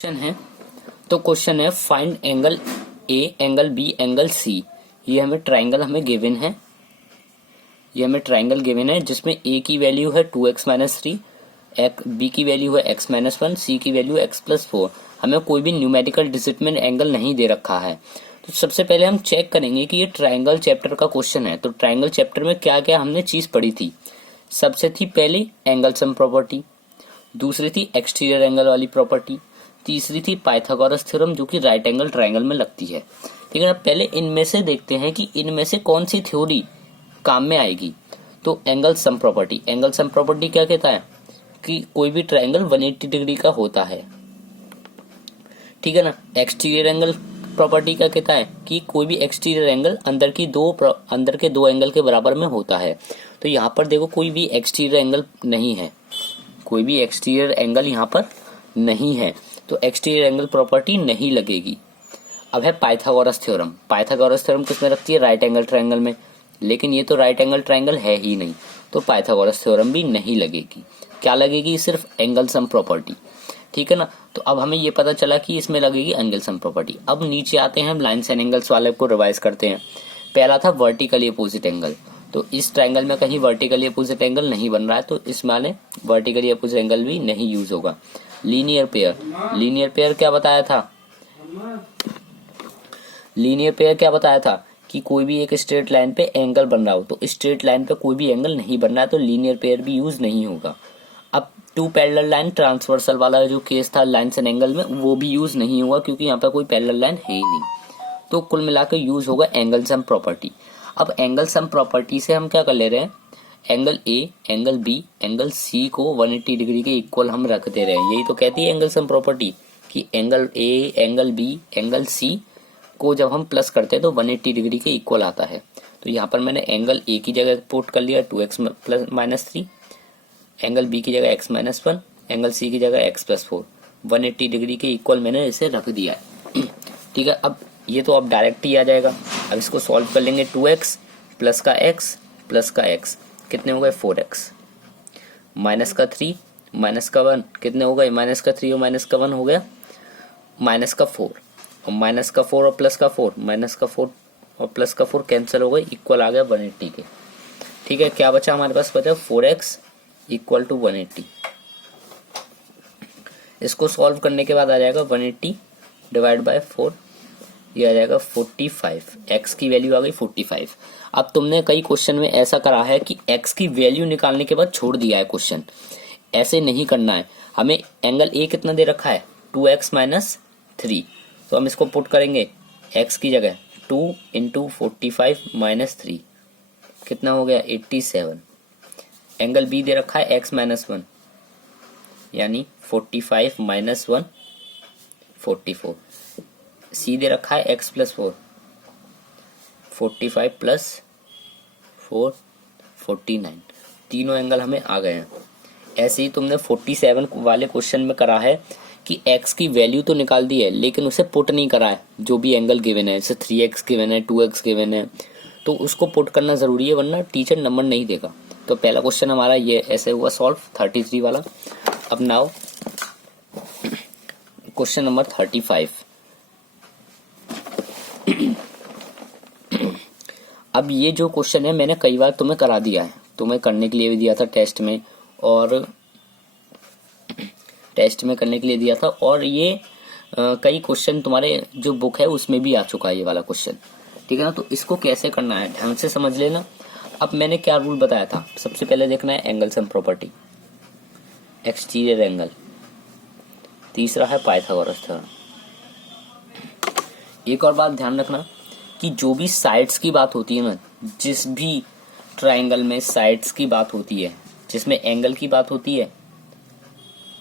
Question है। तो question है find angle A, angle B, angle C. ये हमें ट्राइंगल गिवन है जिसमें ए की वैल्यू है 2x-3, बी की वैल्यू है x-1, सी की वैल्यू है x+4। हमें कोई भी न्यूमेरिकल डिजिटमेंट एंगल नहीं दे रखा है। तो सबसे पहले हम चेक करेंगे कि ये ट्राइंगल चैप्टर का क्वेश्चन है। तो ट्राइंगल चैप्टर में क्या क्या हमने चीज पढ़ी थी। सबसे थी पहली एंगल सम प्रॉपर्टी, दूसरी थी एक्सटीरियर एंगल वाली प्रॉपर्टी, तीसरी थी पाइथागोरस थ्योरम जो कि राइट एंगल ट्रायंगल में लगती है। ठीक है, पहले इनमें से देखते हैं कि इनमें से कौन सी थ्योरी काम में आएगी। तो एंगल सम प्रॉपर्टी क्या कहता है कि कोई भी ट्रायंगल 180 डिग्री का होता है। ठीक है ना। एक्सटीरियर एंगल प्रॉपर्टी क्या कहता है कि कोई भी एक्सटीरियर एंगल अंदर के दो एंगल के बराबर में होता है। तो यहाँ पर देखो कोई भी एक्सटीरियर एंगल यहाँ पर नहीं है, तो एक्सटीरियर एंगल प्रॉपर्टी नहीं लगेगी। अब है पाइथागोरस थ्योरम किसमें लगती है? राइट एंगल ट्रायंगल में। लेकिन ये तो राइट एंगल ट्रायंगल है ही नहीं, तो पाइथागोरस थ्योरम भी नहीं लगेगी। क्या लगेगी? सिर्फ एंगल सम प्रॉपर्टी। ठीक है ना। तो अब हमें ये पता चला कि इसमें लगेगी एंगल सम प्रॉपर्टी। अब नीचे आते हैं, हम लाइन्स एंड एंगल्स वाले को रिवाइज करते हैं। पहला था वर्टिकली अपोजिट एंगल। तो इस ट्रायंगल में कहीं वर्टिकली अपोजिट एंगल नहीं बन रहा है, तो इस माने वर्टिकली अपोजिट एंगल भी नहीं यूज होगा। लीनियर पेयर क्या बताया था कि कोई भी एक स्ट्रेट लाइन पे एंगल बन रहा हो, तो स्ट्रेट लाइन पे कोई भी एंगल नहीं बन रहा है, तो लीनियर पेयर भी यूज नहीं होगा। अब टू पैरेलल लाइन ट्रांसवर्सल वाला जो केस था लाइन्स एंड एंगल में, वो भी यूज नहीं होगा क्योंकि यहाँ पे कोई पैरेलल लाइन है ही नहीं। तो कुल मिलाकर यूज होगा एंगल सम प्रॉपर्टी। अब एंगल सम प्रॉपर्टी से हम क्या कर ले रहे हैं, angle A, angle B, angle C को 180 डिग्री के इक्वल हम रख दे रहे हैं। यही तो कहती है एंगल सम प्रॉपर्टी कि angle A, angle B, angle C को जब हम प्लस करते हैं तो 180 डिग्री के इक्वल आता है। तो यहाँ पर मैंने एंगल ए की जगह पुट कर लिया 2x-3, एंगल बी की जगह x-1, एंगल सी की जगह x+4, 180 डिग्री के इक्वल मैंने इसे रख दिया है। ठीक है, अब ये तो अब डायरेक्ट ही आ जाएगा। अब इसको सॉल्व कर लेंगे। 2x प्लस का x प्लस का x कितने हो गए? 4x, माइनस का 3 माइनस का 1 कितने हो गए? माइनस का 3 और माइनस का 1 हो गया माइनस का 4, और माइनस का 4 और प्लस का 4, माइनस का 4 और प्लस का 4 कैंसिल हो गए, इक्वल आ गया 180 के। ठीक है, क्या बचा हमारे पास? बचा 4x इक्वल टू 180। इसको सॉल्व करने के बाद आ जाएगा 180 डिवाइड बाय 4, ये आ जाएगा 45। x की वैल्यू आ गई 45। अब तुमने कई क्वेश्चन में ऐसा करा है कि x की वैल्यू निकालने के बाद छोड़ दिया है क्वेश्चन। ऐसे नहीं करना है। हमें एंगल a कितना दे रखा है? 2x-3। तो हम इसको पुट करेंगे x की जगह 2 इंटू 45 माइनस 3 कितना हो गया? 87। एंगल b दे रखा है x-1 यानी 45 माइनस 1 44। सी दे रखा है x+4, 45 प्लस 4 49। तीनों एंगल हमें आ गए हैं। ऐसे ही तुमने 47 वाले क्वेश्चन में करा है कि x की वैल्यू तो निकाल दी है लेकिन उसे पुट नहीं करा है। जो भी एंगल गिवन है, जैसे 3x गिवन है, 2x गिवन है, तो उसको पुट करना जरूरी है वरना टीचर नंबर नहीं देगा। तो पहला क्वेश्चन हमारा ये ऐसे हुआ सॉल्व, 33 वाला। अब नाउ क्वेश्चन नंबर 35। अब ये जो क्वेश्चन है मैंने कई बार तुम्हें करा दिया है, तुम्हें करने के लिए भी दिया था टेस्ट में, और ये कई क्वेश्चन तुम्हारे जो बुक है उसमें भी आ चुका है ये वाला क्वेश्चन। ठीक है ना। तो इसको कैसे करना है ध्यान से समझ लेना। अब मैंने क्या रूल बताया था, सबसे पहले देखना है angle sum property, exterior angle, तीसरा है पाइथागोरस थ्योरम। एक और बात ध्यान रखना कि जो भी साइड्स की बात होती है ना, जिस भी ट्रायंगल में साइड्स की बात होती है, जिसमें एंगल की बात होती है,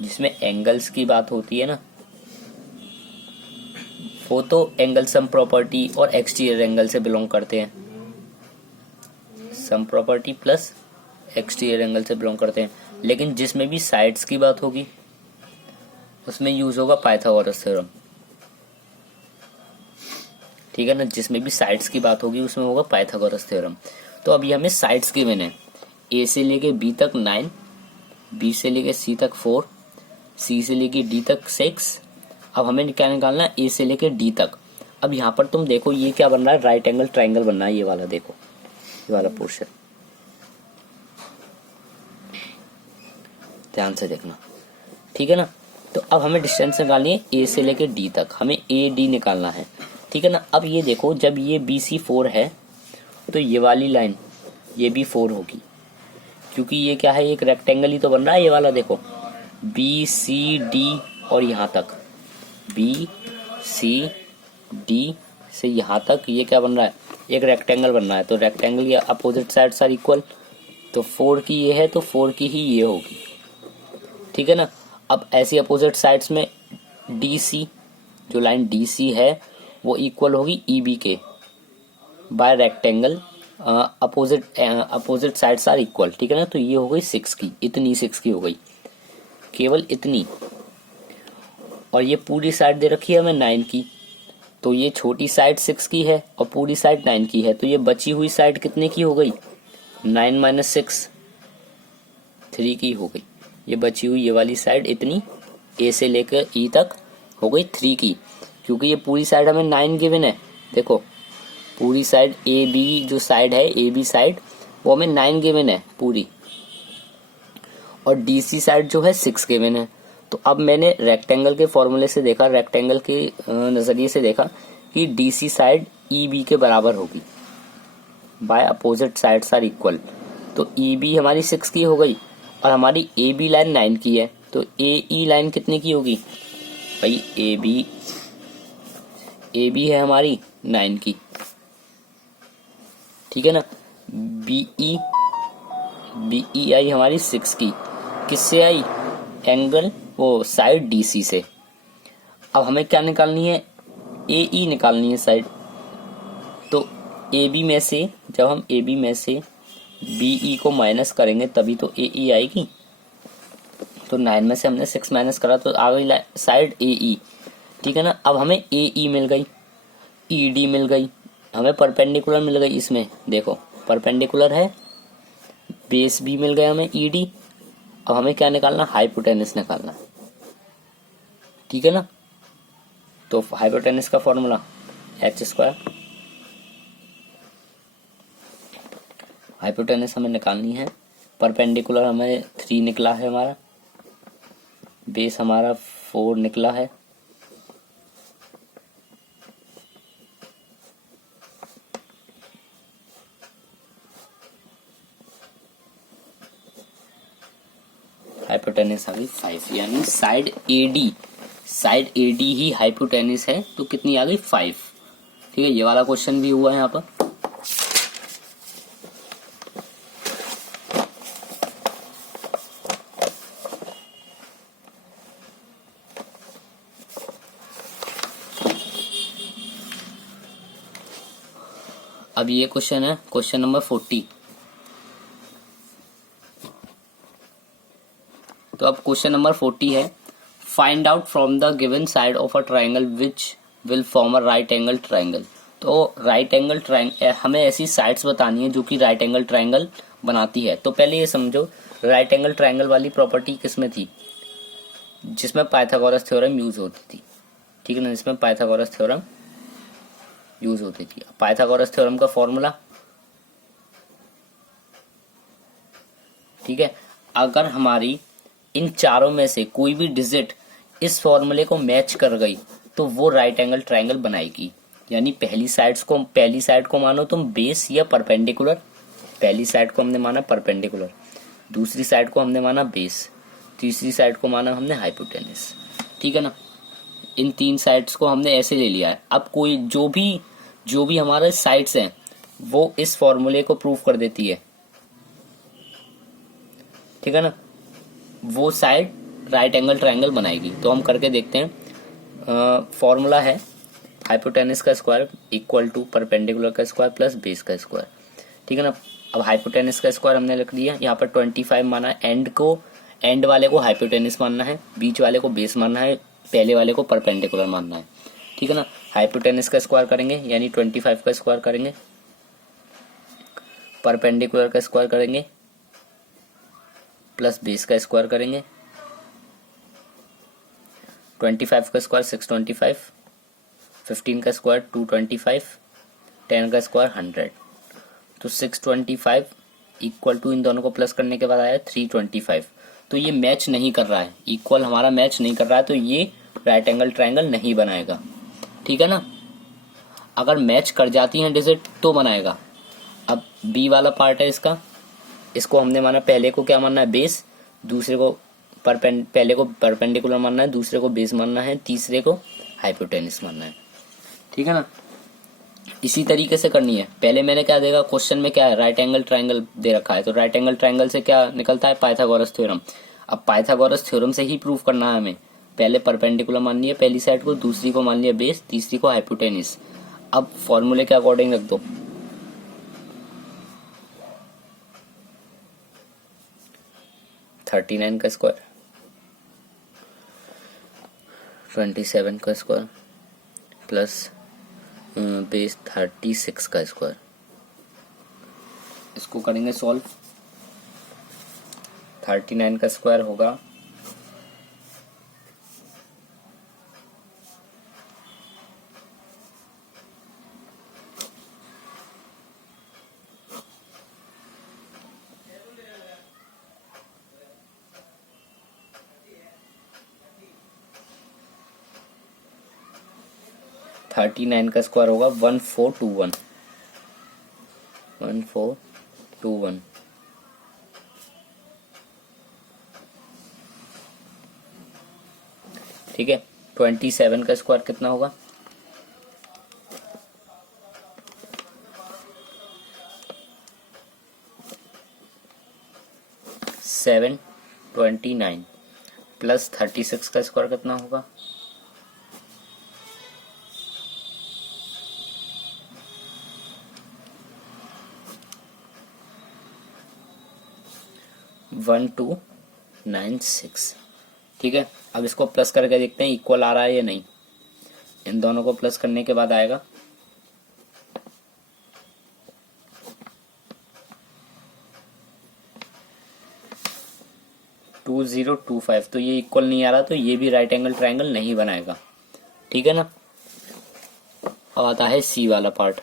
जिसमें एंगल्स की बात होती है ना, वो तो एंगल सम प्रॉपर्टी और एक्सटीरियर एंगल से बिलोंग करते हैं। Sum property plus exterior angle से बिलोंग करते हैं। लेकिन जिसमें भी साइड्स की बात होगी उसमें यूज होगा पाइथागोरस थ्योरम। ठीक है ना। जिसमें भी साइड्स की बात होगी उसमें होगा पाइथागोरस थ्योरम। तो अभी हमें साइड्स गिवन है, ए से लेके बी तक 9, बी से लेके सी तक 4, सी से लेके डी तक 6, अब हमें क्या निकालना है, ए से लेके डी तक। अब यहाँ पर तुम देखो ये क्या बन रहा है, राइट एंगल ट्राइंगल बन रहा है, ये वाला देखो, ये वाला पोर्शन ध्यान से देखना, ठीक है ना। तो अब हमें डिस्टेंस निकालनी है ए से लेके डी तक, हमें ए डी निकालना है, ठीक है ना। अब ये देखो जब ये बी सी 4 है तो ये वाली लाइन ये भी 4 होगी, क्योंकि ये क्या है, एक रेक्टेंगल ही तो बन रहा है, ये वाला देखो बी सी डी और यहाँ तक, बी सी डी से यहाँ तक ये क्या बन रहा है, एक रेक्टेंगल बन रहा है। तो रेक्टेंगल या अपोजिट साइड्स आर इक्वल, तो 4 की ये है तो 4 की ही ये होगी, ठीक है ना। अब ऐसी अपोजिट साइड्स में डी सी, जो लाइन डी सी है वो इक्वल होगी ई बी के by rectangle, opposite sides are equal, ठीक है ना। तो ये हो गई 6 की, इतनी 6 की हो गई, केवल इतनी। और ये पूरी साइड दे रखी है हमें 9 की, तो ये छोटी साइड 6 की है और पूरी साइड 9 की है, तो ये बची हुई साइड कितने की हो गई, 9 माइनस 6 3 की हो गई। ये बची हुई ये वाली साइड इतनी ए से लेकर ई तक हो गई 3 की, क्योंकि ये पूरी साइड हमें 9 गिवन है। देखो पूरी साइड ए बी जो साइड है, ए बी साइड वो हमें 9 गिवन है पूरी, और डी सी साइड जो है 6 गिवन है। तो अब मैंने रेक्टेंगल के फॉर्मूले से देखा, रेक्टेंगल के नजरिए से देखा कि D C side E B के बराबर होगी by opposite sides are equal. तो ई बी हमारी 6 की हो गई और हमारी ए बी लाइन 9 की है, तो ए ई लाइन कितने की होगी भाई, ए बी है हमारी 9 की, ठीक है ना। बी ई आई हमारी 6 की, किससे आई, एंगल वो साइड डी सी से। अब हमें क्या निकालनी है, ए ई निकालनी है साइड। तो ए बी में से, जब हम ए बी में से बी ई को माइनस करेंगे तभी तो ए ई आएगी। तो 9 में से हमने 6 माइनस करा तो आ गई साइड ए ई, ठीक है ना। अब हमें ए ई मिल गई, ई डी मिल गई, हमें परपेंडिकुलर मिल गई, इसमें देखो परपेंडिकुलर है, बेस भी मिल गया हमें ई डी। अब हमें क्या निकालना, हाइपोटेनस निकालना, ठीक है ना। तो हाइपोटेनस का फॉर्मूला एच स्क्वायर, हाइपोटेनस हमें निकालनी है। परपेंडिकुलर हमें 3 निकला है हमारा, बेस हमारा 4 निकला है, हाइपोटेनस आ गई 5, यानी side A D he hypotenuse है, तो कितनी आ गई 5, ठीक है। ये वाला क्वेश्चन भी हुआ है यहाँ पर। अब ये क्वेश्चन है क्वेश्चन नंबर 40। तो अब क्वेश्चन नंबर 40 है, find out from the given side of a triangle which will form a right angle triangle. तो राइट एंगल ट्राइंगल, हमें ऐसी साइड्स बतानी है जो कि राइट एंगल ट्राइंगल बनाती है। तो पहले ये समझो राइट एंगल ट्राइंगल वाली प्रॉपर्टी किसमें थी, जिसमें पाइथागोरस थ्योरम यूज होती थी, ठीक है ना, जिसमें पाइथागोरस थ्योरम यूज होती थी। पाइथागोरस थ्योरम का फॉर्मूला, ठीक है, अगर हमारी इन चारों में से कोई भी डिजिट इस फॉर्मूले को मैच कर गई तो वो राइट एंगल ट्राइंगल बनाएगी। यानी पहली साइड को मानो तुम बेस या परपेंडिकुलर, पहली साइड को हमने माना परपेंडिकुलर, दूसरी साइड को हमने माना बेस, तीसरी साइड को माना हमने हाइपोटेनस, ठीक है ना। इन 3 साइड्स को हमने ऐसे ले लिया है। अब कोई जो भी हमारे साइड्स हैं वो इस फॉर्मूले को प्रूव कर देती है, ठीक है ना, वो साइड राइट एंगल ट्राइंगल बनाएगी। तो हम करके देखते हैं। फॉर्मूला है हाइपोटेनस का स्क्वायर इक्वल टू परपेंडिकुलर का स्क्वायर प्लस बेस का स्क्वायर, ठीक है ना। अब हाइपोटेनस का स्क्वायर हमने लिख दिया, यहाँ पर 25 माना है, एंड वाले को हाइपोटेनस मानना है, बीच वाले को बेस मानना है, पहले वाले को परपेंडिकुलर मानना है, ठीक है ना। हाइपोटेनस का स्क्वायर करेंगे यानी 25 का स्क्वायर करेंगे, परपेंडिकुलर का स्क्वायर करेंगे प्लस बेस का स्क्वायर करेंगे, 25 का स्क्वायर 625, 15 का स्क्वायर 225, 10 का स्क्वायर 100। तो 625 इक्वल टू इन दोनों को प्लस करने के बाद आया 325। तो ये मैच नहीं कर रहा है, इक्वल हमारा मैच नहीं कर रहा है, तो ये राइट एंगल ट्रायंगल नहीं बनाएगा। ठीक है ना। अगर मैच कर जाती हैं डिजिट तो बनाएगा। अब बी वाला पार्ट है इसका, इसको हमने माना पहले को क्या मानना है, बेस, दूसरे को पहले को परपेंडिकुलर मानना है, दूसरे को बेस मानना है, तीसरे को हाइपोटेनस मानना है। ठीक है ना। इसी तरीके से करनी है। पहले मैंने क्या देगा, क्वेश्चन में क्या है, राइट एंगल ट्रायंगल दे रखा है, तो राइट एंगल ट्रायंगल से क्या निकलता है, पाइथागोरस थ्योरम। अब पाइथागोरस थ्योरम से ही प्रूव करना है हमें। पहले परपेंडिकुलर मान लिया पहली साइड को, दूसरी को मान लिया बेस, तीसरी को हाइपोटेनस। अब फॉर्मूले के अकॉर्डिंग रख दो। थर्टी 39 का स्क्वायर, 27 का स्क्वायर प्लस बेस 36 का स्क्वायर। इसको करेंगे सॉल्व। 39 का स्क्वायर होगा 39 का स्क्वायर होगा 1421, 1421। ठीक है। 27 का स्क्वायर कितना होगा, 729 प्लस 36 का स्क्वायर कितना होगा, 1296। ठीक है। अब इसको प्लस करके देखते हैं इक्वल आ रहा है या नहीं। इन दोनों को प्लस करने के बाद आएगा 2025। तो ये इक्वल नहीं आ रहा, तो ये भी राइट एंगल ट्रायंगल नहीं बनाएगा। ठीक है ना। अब आता है सी वाला पार्ट।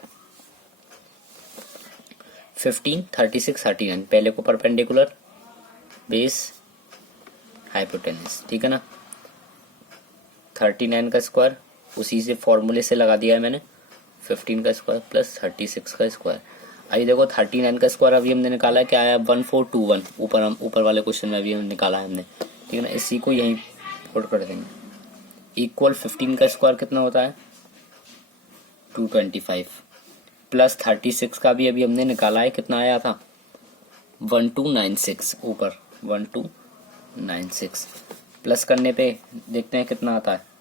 15, 36, 39 पहले को परपेंडिकुलर, बेस, हाइपोटेनस। ठीक है ना। 39 का स्क्वायर उसी से फॉर्मूले से लगा दिया है मैंने, 15 का स्क्वायर प्लस 36 का स्क्वायर। अभी देखो 39 का स्क्वायर अभी हमने निकाला है, क्या आया 1421, ऊपर वाले क्वेश्चन में अभी हमने निकाला है हमने। ठीक है ना। इसी को यहीं पुट कर देंगे। इक्वल 15 का स्क्वायर कितना होता है 225 प्लस 36 का भी अभी हमने निकाला है, कितना आया था 1296, ऊपर 1296 प्लस करने पे देखते हैं कितना आता है,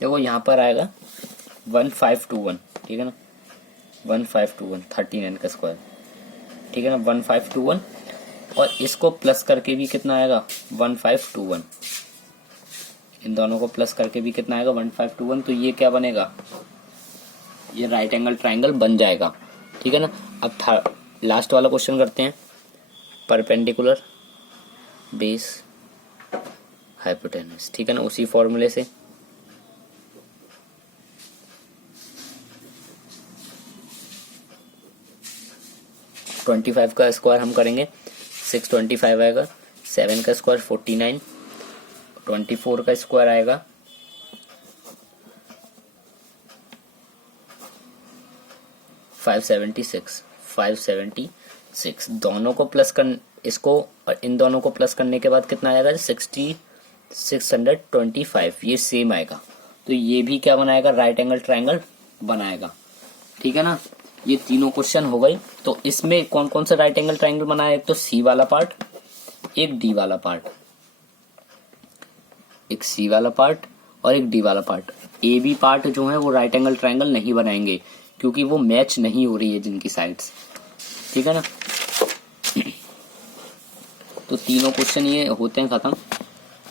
देखो यहाँ पर आएगा 1521। ठीक है ना। 1521 39 का स्क्वायर। ठीक है ना। 1521 और इसको प्लस करके भी कितना आएगा 1521। इन दोनों को प्लस करके भी कितना आएगा 1521। तो ये क्या बनेगा, ये राइट एंगल ट्रायंगल बन जाएगा। ठीक है ना। अब लास्ट वाला क्वेश्चन करते हैं। Perpendicular, base, hypotenuse. ठीक है ना। उसी फॉर्मूले से 25 का स्क्वायर हम करेंगे 625 आएगा, 7 का स्क्वायर 49, 24 का स्क्वायर आएगा 576। दोनों को प्लस कर, इसको इन दोनों को प्लस करने के बाद कितना आएगा 625। ये सेम आएगा, तो ये भी क्या बनाएगा राइट एंगल ट्रायंगल बनाएगा। ठीक है ना। ये तीनों क्वेश्चन हो गए। तो इसमें कौन कौन सा राइट एंगल ट्रायंगल बना है, एक तो सी वाला पार्ट, एक डी वाला पार्ट, एक सी वाला पार्ट और एक डी वाला पार्ट। ए बी पार्ट जो है वो राइट एंगल ट्रायंगल नहीं बनाएंगे क्योंकि वो मैच नहीं हो रही है जिनकी साइड्स, ठीक है ना। तो तीनों क्वेश्चन ये होते हैं खत्म।